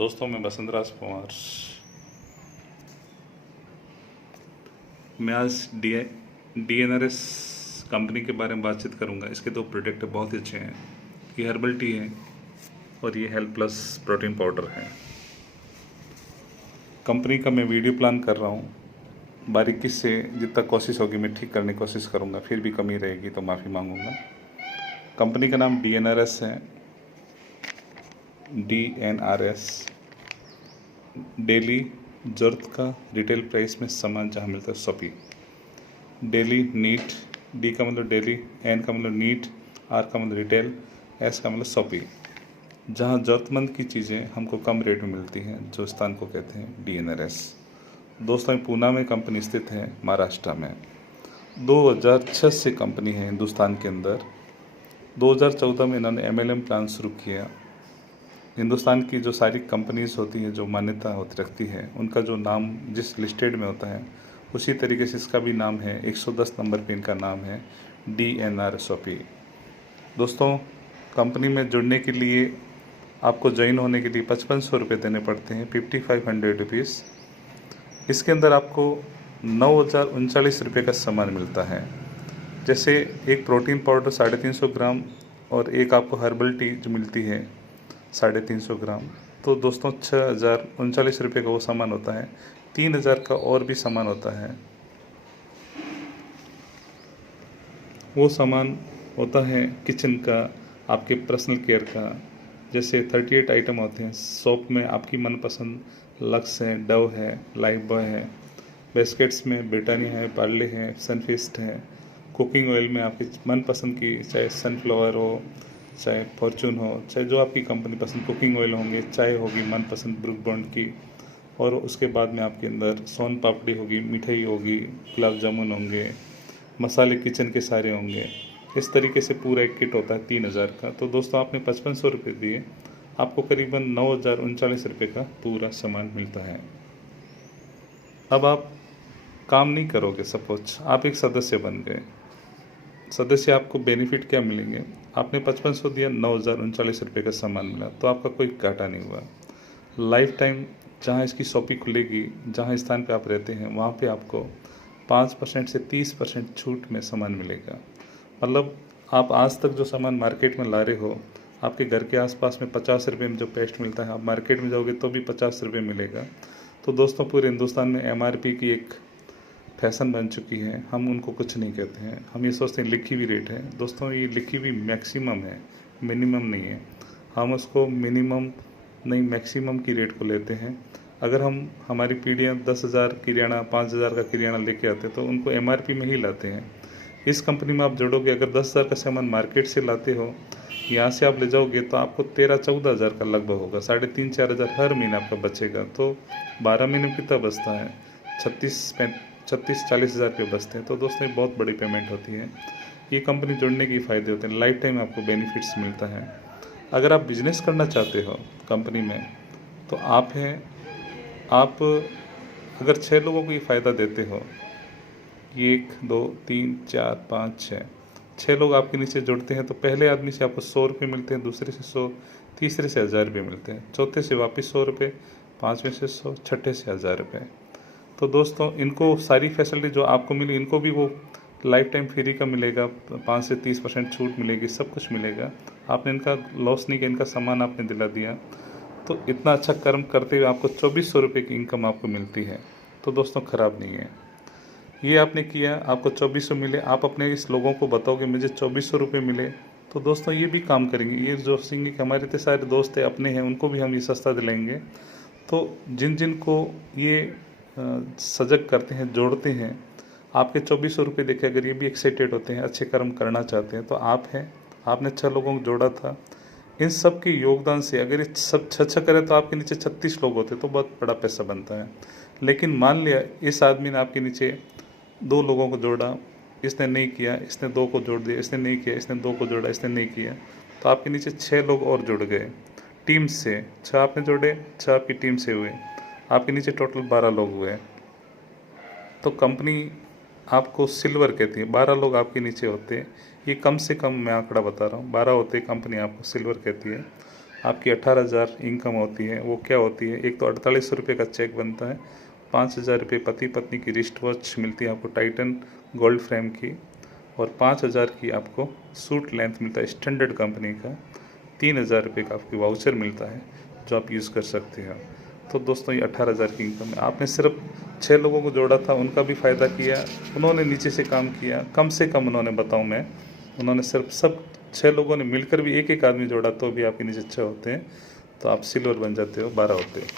दोस्तों, मैं बसंत राज कुमार। मैं आज DNRS कंपनी के बारे में बातचीत करूंगा। इसके दो प्रोडक्ट बहुत ही अच्छे हैं। ये हर्बल टी है और ये हेल्थ प्लस प्रोटीन पाउडर है। कंपनी का मैं वीडियो प्लान कर रहा हूँ। बारीकी से जितना कोशिश होगी मैं ठीक करने की कोशिश करूँगा। फिर भी कमी रहेगी तो माफ़ी मांगूंगा। कंपनी का नाम DNRS है। DNRS डेली ज़रूरत का रिटेल प्राइस में सामान जहाँ मिलता है शॉपी। डेली नीट, डी का मतलब डेली, एन का मतलब नीट, आर का मतलब रिटेल, एस का मतलब शॉपी। जहाँ ज़रूरतमंद की चीज़ें हमको कम रेट में मिलती हैं, जो स्थान को कहते हैं DNRS। दोस्तों, पूना में कंपनी स्थित है, महाराष्ट्र में। 2006 से कंपनी है हिंदुस्तान के अंदर। 2014 में इन्होंने MLM प्लान शुरू किया। हिंदुस्तान की जो सारी कंपनीज होती हैं जो मान्यता होती रखती है, उनका जो नाम जिस लिस्टेड में होता है उसी तरीके से इसका भी नाम है। 110 नंबर पे इनका नाम है DNRS शॉपी। दोस्तों, कंपनी में जुड़ने के लिए आपको ज्वाइन होने के लिए 5500 रुपये देने पड़ते हैं, 5500 रुपीज़। इसके अंदर आपको 9039 रुपये का सामान मिलता है। जैसे एक प्रोटीन पाउडर 350 ग्राम और एक आपको हर्बल टी जो मिलती है 350 ग्राम। तो दोस्तों 6039 रुपये का वो सामान होता है। 3000 का और भी सामान होता है। वो सामान होता है किचन का, आपके पर्सनल केयर का। जैसे 38 आइटम होते हैं। सोप में आपकी मनपसंद लक्स है, डव है, लाइफ बॉय है। बिस्किट्स में ब्रिटानिया है, पार्ले है, सनफीस्ट है। कुकिंग ऑयल में आपकी मनपसंद की, चाहे सनफ्लावर हो, चाहे फॉर्चून हो, चाहे जो आपकी कंपनी पसंद कुकिंग ऑयल होंगे, चाय होगी मनपसंद ब्रूक बॉन्ड की, और उसके बाद में आपके अंदर सोन पापड़ी होगी, मिठाई होगी, गुलाब जामुन होंगे, मसाले किचन के सारे होंगे। इस तरीके से पूरा एक किट होता है 3000 का। तो दोस्तों, आपने 5500 रुपये दिए, आपको करीबन 9039 रुपये का पूरा सामान मिलता है। अब आप काम नहीं करोगे, सपोज आप एक सदस्य बन गए। सदस्य आपको बेनिफिट क्या मिलेंगे? आपने 5500 दिया, 9039 रुपये का सामान मिला, तो आपका कोई घाटा नहीं हुआ। लाइफ टाइम जहाँ इसकी शॉपी खुलेगी, जहाँ स्थान पे आप रहते हैं, वहाँ पे आपको 5% से 30% छूट में सामान मिलेगा। मतलब आप आज तक जो सामान मार्केट में ला रहे हो, आपके घर के आसपास में 50 रुपये में जो पेस्ट मिलता है, आप मार्केट में जाओगे तो भी 50 रुपये मिलेगा। तो दोस्तों, पूरे हिंदुस्तान में MRP की एक फैशन बन चुकी है। हम उनको कुछ नहीं कहते हैं, हम ये सोचते हैं लिखी हुई रेट है। दोस्तों, ये लिखी हुई मैक्सिमम है, मिनिमम नहीं है। हम उसको मिनिमम नहीं, मैक्सिमम की रेट को लेते हैं। अगर हम हमारी पीढ़ियाँ 10,000 किराना, 5,000 का किराना लेके आते हैं तो उनको MRP में ही लाते हैं। इस कंपनी में आप जोड़ोगे, अगर 10,000 का सामान मार्केट से लाते हो, यहाँ से आप ले जाओगे तो आपको 13-14 हज़ार का लगभग होगा। 3,500-4,000 हर महीने आपका बचेगा। तो 12 महीने में कितना बचता है? 36-40 हज़ार रुपये बचते हैं। तो दोस्तों, ये बहुत बड़ी पेमेंट होती है। ये कंपनी जुड़ने के फ़ायदे होते हैं। लाइफ टाइम आपको बेनिफिट्स मिलता है। अगर आप बिजनेस करना चाहते हो कंपनी में, तो आप अगर 6 लोगों को ये फ़ायदा देते हो, 1 2 3 4 5 6 लोग आपके नीचे जुड़ते हैं, तो पहले आदमी से आपको 100 रुपये मिलते हैं, दूसरे से 100, तीसरे से 1000 रुपये मिलते हैं, चौथे से वापस 100 रुपये, पाँचवें से 100, छठे से 1000 रुपये। तो दोस्तों, इनको सारी फैसिलिटी जो आपको मिली, इनको भी वो लाइफ टाइम फ्री का मिलेगा। 5 से 30% छूट मिलेगी, सब कुछ मिलेगा। आपने इनका लॉस नहीं किया, इनका सामान आपने दिला दिया। तो इतना अच्छा कर्म करते हुए आपको 2400 रुपये की इनकम आपको मिलती है। तो दोस्तों, ख़राब नहीं है। ये आपने किया, आपको 2400 मिले, आप अपने इस लोगों को बताओगे मुझे 2400 रुपये मिले, तो दोस्तों ये भी काम करेंगे। ये जो सिंह हमारे इतने सारे दोस्त हैं, अपने हैं, उनको भी हम ये सस्ता दिलाएंगे। तो जिन जिन को ये सजग करते हैं, जोड़ते हैं, आपके 2400 रुपये देखे अगर ये भी एक्साइटेड होते हैं, अच्छे कर्म करना चाहते हैं, तो आप हैं, आपने 6 लोगों को जोड़ा था। इन सब के योगदान से अगर ये सब 6 करें तो आपके नीचे 36 लोग होते, तो बहुत बड़ा पैसा बनता है। लेकिन मान लिया इस आदमी ने आपके नीचे 2 लोगों को जोड़ा, इसने नहीं किया, इसने 2 को जोड़ दिया, इसने नहीं किया, इसने 2 को जोड़ा, इसने नहीं किया, तो आपके नीचे 6 लोग और जुड़ गए टीम से। 6 आपने जोड़े, 6 आपकी टीम से हुए, आपके नीचे टोटल 12 लोग हुए। तो कंपनी आपको सिल्वर कहती है। 12 लोग आपके नीचे होते हैं। ये कम से कम मैं आंकड़ा बता रहा हूँ, 12 होते कंपनी आपको सिल्वर कहती है। आपकी 18,000 इनकम होती है। वो क्या होती है, एक तो 48 रुपये का चेक बनता है, 5,000 रुपये पति पत्नी की रिस्ट वॉच मिलती है आपको टाइटन गोल्ड फ्रेम की, और 5,000 की आपको सूट लेंथ मिलता है स्टैंडर्ड कंपनी का, 3,000 रुपये का आपकी वाउचर मिलता है जो आप यूज़ कर सकते हो। तो दोस्तों ये 18,000 की इनकम है। आपने सिर्फ 6 लोगों को जोड़ा था, उनका भी फ़ायदा किया, उन्होंने नीचे से काम किया, कम से कम उन्होंने बताऊँ मैं, उन्होंने सिर्फ सब 6 लोगों ने मिलकर भी एक एक आदमी जोड़ा तो भी आपके नीचे 6 होते हैं, तो आप सिल्वर बन जाते हो, 12 होते हैं।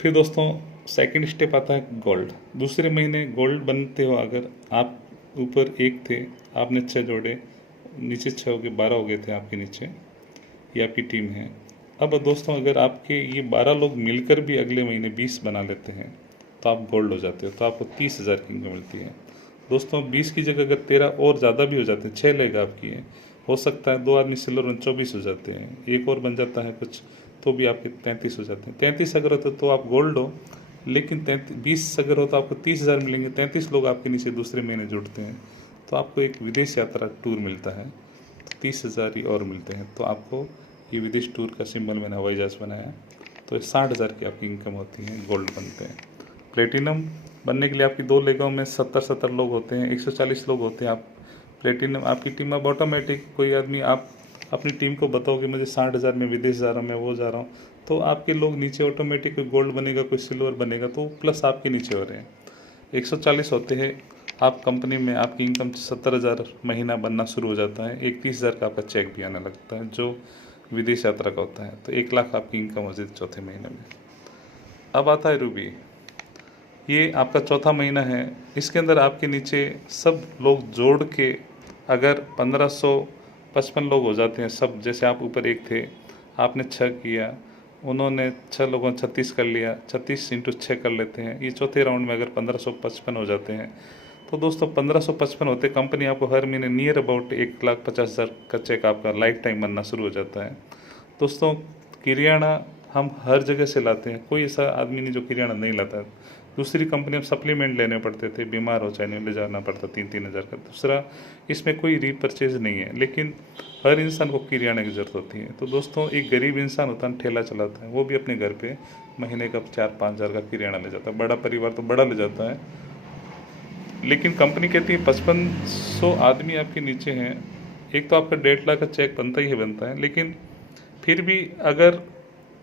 फिर दोस्तों सेकंड स्टेप आता है गोल्ड। दूसरे महीने गोल्ड बनते हो अगर आप, ऊपर एक थे, आपने 6 जोड़े, नीचे 6 हो गए, 12 हो गए थे आपके नीचे, ये आपकी टीम है। अब दोस्तों अगर आपके ये 12 लोग मिलकर भी अगले महीने 20 बना लेते हैं तो आप गोल्ड हो जाते हो, तो आपको 30,000 की इनकम मिलती है। दोस्तों 20 की जगह अगर 13 और ज़्यादा भी हो जाते हैं, 6 लेगा आपकी है, हो सकता है 2 आदमी सिल्वर में 24 हो जाते हैं, एक और बन जाता है कुछ, तो भी आपके 33 हो जाते हैं। 33 अगर होते तो आप गोल्ड हो, लेकिन 20 अगर हो तो आपको 30,000 मिलेंगे। 33 लोग आपके नीचे दूसरे महीने जुड़ते हैं तो आपको एक विदेश यात्रा टूर मिलता है, 30,000 ही और मिलते हैं। तो आपको ये विदेश टूर का सिंबल मैंने हवाई जहाज़ बनाया, तो 60,000 की आपकी इनकम होती है, गोल्ड बनते हैं। प्लेटिनम बनने के लिए आपकी 2 लेगों में 70 लोग होते हैं, 140 लोग होते हैं। आप प्लेटिनम आपकी टीम अब ऑटोमेटिक, कोई आदमी आप अपनी टीम को बताओ कि मुझे 60,000 में विदेश जा रहा हूँ, मैं वो जा रहा हूँ, तो आपके लोग नीचे ऑटोमेटिक कोई गोल्ड बनेगा, कोई सिल्वर बनेगा, तो प्लस आपके नीचे हो रहे हैं। 140 होते हैं आप कंपनी में, आपकी इनकम 70,000 महीना बनना शुरू हो जाता है। एक 30,000 का आपका चेक भी आने लगता है जो विदेश यात्रा का होता है, तो 1 लाख आपकी इनकम हो जाती है चौथे महीने में। अब आता है रूबी, ये आपका चौथा महीना है। इसके अंदर आपके नीचे सब लोग जोड़ के अगर 1555 लोग हो जाते हैं सब, जैसे आप ऊपर एक थे, आपने 6 किया, उन्होंने 6 लोगों ने 36 कर लिया, 36 इंटू 6 कर लेते हैं, ये चौथे राउंड में अगर 1555 हो जाते हैं, तो दोस्तों 1555 होते कंपनी आपको हर महीने नियर अबाउट 1,50,000 का चेक आपका लाइफ टाइम बनना शुरू हो जाता है। दोस्तों किरियाना हम हर जगह से लाते हैं, कोई ऐसा आदमी नहीं जो किरियाना नहीं लाता है। दूसरी कंपनी में सप्लीमेंट लेने पड़ते थे, बीमार हो चाहे नहीं ले जाना पड़ता 3-3 हज़ार का। दूसरा इसमें कोई रीपरचेज नहीं है, लेकिन हर इंसान को किरियाने की ज़रूरत होती है। तो दोस्तों एक गरीब इंसान होता है, ठेला चलाता है, वो भी अपने घर पे महीने का 4-5 हज़ार का किरियाना ले जाता है। बड़ा परिवार तो बड़ा ले जाता है, लेकिन कंपनी कहती है 5500 आदमी आपके नीचे हैं, एक तो आपका 1.5 लाख का चेक बनता ही बनता है, लेकिन फिर भी अगर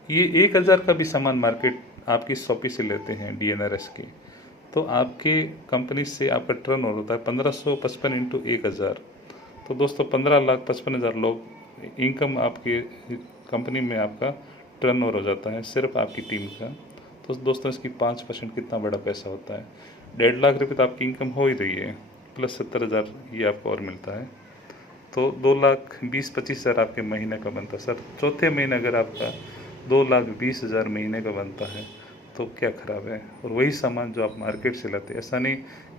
ये 1,000 का भी सामान मार्केट आपकी शॉपी से लेते हैं DNRS के, तो आपके कंपनी से आपका टर्न ओवर होता है 1555 इंटू 1,000, तो दोस्तों 15,55,000 लोग इनकम आपके कंपनी में आपका टर्न ओवर हो जाता है सिर्फ आपकी टीम का। तो दोस्तों इसकी 5% कितना बड़ा पैसा होता है। 1.5 लाख रुपये तो आपकी इनकम हो ही रही है, प्लस 70,000 ये आपको और मिलता है, तो 2,20,25,000 आपके महीने का बनता है। सर चौथे महीने अगर आपका 2,20,000 महीने का बनता है तो क्या ख़राब है। और वही सामान जो आप मार्केट से लाते हैं, ऐसा नहीं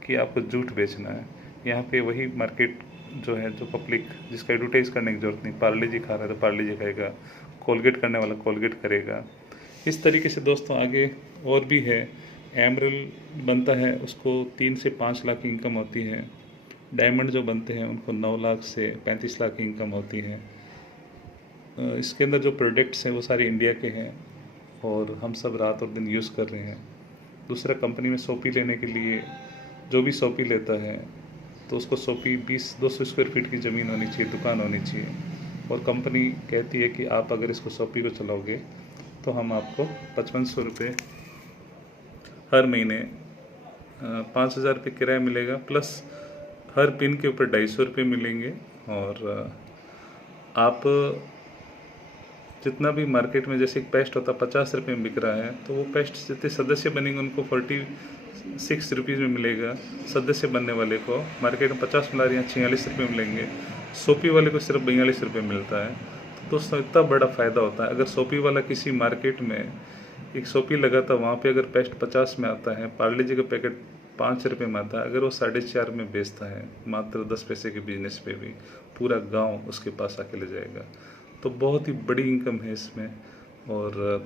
कि आपको झूठ बेचना है, यहाँ पे वही मार्केट जो है, जो पब्लिक जिसका एडवर्टाइज़ करने की ज़रूरत नहीं, पार्ले जी खा रहा है तो पार्ले जी खाएगा, कोलगेट करने वाला कोलगेट करेगा। इस तरीके से दोस्तों आगे और भी है। एमरल्ड बनता है उसको 3 से 5 लाख की इनकम होती है। डायमंड जो बनते हैं उनको 9 लाख से 35 लाख की इनकम होती है। इसके अंदर जो प्रोडक्ट्स हैं वो सारे इंडिया के हैं और हम सब रात और दिन यूज़ कर रहे हैं। दूसरा कंपनी में सोपी लेने के लिए, जो भी सोपी लेता है तो उसको सोपी 200 स्क्वायर फीट की ज़मीन होनी चाहिए, दुकान होनी चाहिए, और कंपनी कहती है कि आप अगर इसको सोपी को चलाओगे तो हम आपको 5500 रुपये हर महीने, 5,000 रुपये किराया मिलेगा, प्लस हर पिन के ऊपर 250 रुपये मिलेंगे। और आप जितना भी मार्केट में जैसे एक पेस्ट होता 50 रुपये में बिक रहा है, तो वो पेस्ट जितने सदस्य बनेंगे उनको 46 रुपीज़ में मिलेगा। सदस्य बनने वाले को मार्केट में 50 मिला रही हैं, 46 रुपये मिलेंगे। सोपी वाले को सिर्फ 42 रुपये मिलता है। तो दोस्तों इतना बड़ा फ़ायदा होता है। अगर सोपी वाला किसी मार्केट में एक सोपी लगाता, वहाँ पे अगर पेस्ट 50 में आता है, पार्ले जी का पैकेट 5 रुपये में आता है, अगर वो 4.5 में बेचता है मात्र 10 पैसे के बिजनेस पे भी, पूरा गांव उसके पास आके ले जाएगा। तो बहुत ही बड़ी इनकम है इसमें। और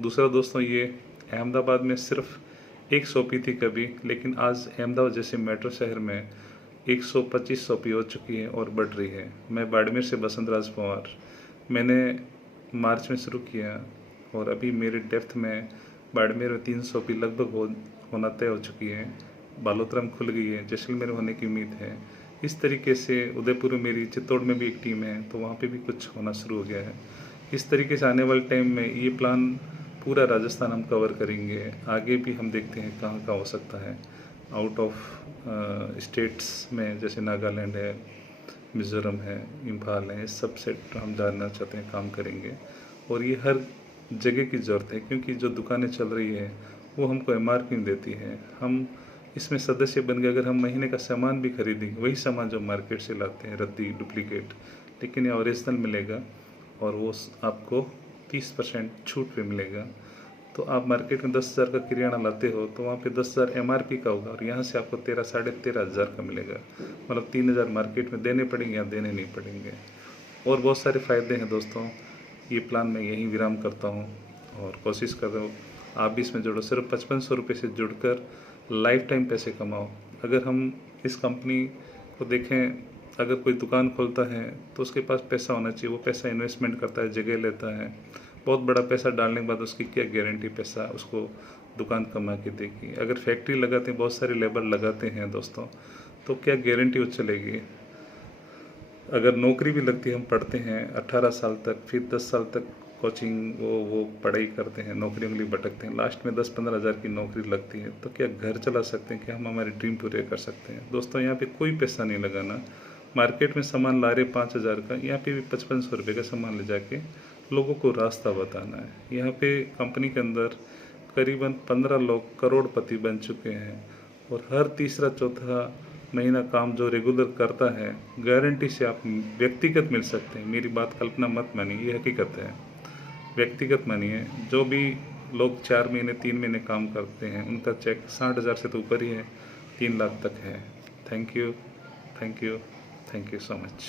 दूसरा दोस्तों, ये अहमदाबाद में सिर्फ एक सोपी थी कभी, लेकिन आज अहमदाबाद जैसे मेट्रो शहर में 125 शॉपी हो चुकी है और बढ़ रही है। मैं बाड़मेर से बसंत राज पवार, मैंने मार्च में शुरू किया और अभी मेरे डेप्थ में बाड़मेर में 3 शॉपी लगभग होना तय हो चुकी है। बालोतरा में खुल गई है, जैसलमेर में होने की उम्मीद है। इस तरीके से उदयपुर में मेरी, चित्तौड़ में भी एक टीम है, तो वहाँ पे भी कुछ होना शुरू हो गया है। इस तरीके से आने वाले टाइम में ये प्लान पूरा राजस्थान हम कवर करेंगे। आगे भी हम देखते हैं कहाँ कहाँ हो सकता है। आउट ऑफ स्टेट्स में जैसे नागालैंड है, मिज़ोरम है, इम्फाल है, इस सब से हम जानना चाहते हैं, काम करेंगे। और ये हर जगह की ज़रूरत है, क्योंकि जो दुकानें चल रही है वो हमको MRP में देती है। हम इसमें सदस्य बन गए, अगर हम महीने का सामान भी खरीदेंगे, वही सामान जो मार्केट से लाते हैं, रद्दी, डुप्लीकेट, लेकिन ये ओरिजिनल मिलेगा और वो आपको 30% छूट पे मिलेगा। तो आप मार्केट में 10,000 का किराना लाते हो तो वहाँ पे 10,000 MRP का होगा और यहाँ से आपको 13 साढ़े 13,000 का मिलेगा। मतलब 3,000 मार्केट में देने पड़ेंगे या देने नहीं पड़ेंगे। और बहुत सारे फ़ायदे हैं दोस्तों। ये प्लान मैं यहीं विराम करता हूँ और कोशिश कर रहा हूँ आप भी इसमें जुड़ो। सिर्फ 5500 रुपये से जुड़कर लाइफ टाइम पैसे कमाओ। अगर हम इस कंपनी को देखें, अगर कोई दुकान खोलता है तो उसके पास पैसा होना चाहिए। वो पैसा इन्वेस्टमेंट करता है, जगह लेता है, बहुत बड़ा पैसा डालने के बाद उसकी क्या गारंटी पैसा उसको दुकान कमा के देगी। अगर फैक्ट्री लगाते हैं, बहुत सारे लेबर लगाते हैं दोस्तों, तो क्या गारंटी वो चलेगी। अगर नौकरी भी लगती है, हम पढ़ते हैं 18 साल तक, फिर 10 साल तक कोचिंग वो पढ़ाई करते हैं, नौकरियों के लिए भटकते हैं, लास्ट में 10-15 हज़ार की नौकरी लगती है, तो क्या घर चला सकते हैं, क्या हम हमारी ड्रीम पूरे कर सकते हैं। दोस्तों यहाँ पे कोई पैसा नहीं लगाना। मार्केट में सामान ला रहे 5,000 का, यहाँ पे भी 5500 रुपये का सामान ले जाके लोगों को रास्ता बताना है। यहाँ पे कंपनी के अंदर करीबन 15 लोग करोड़पति बन चुके हैं और हर तीसरा चौथा महीना काम जो रेगुलर करता है, गारंटी से आप व्यक्तिगत मिल सकते हैं। मेरी बात कल्पना मत मानिए, ये हकीकत है। व्यक्तिगत मानिए, जो भी लोग 4 महीने 3 महीने काम करते हैं उनका चेक 60,000 से तो ऊपर ही है, 3 लाख तक है। Thank you, thank you, thank you so much.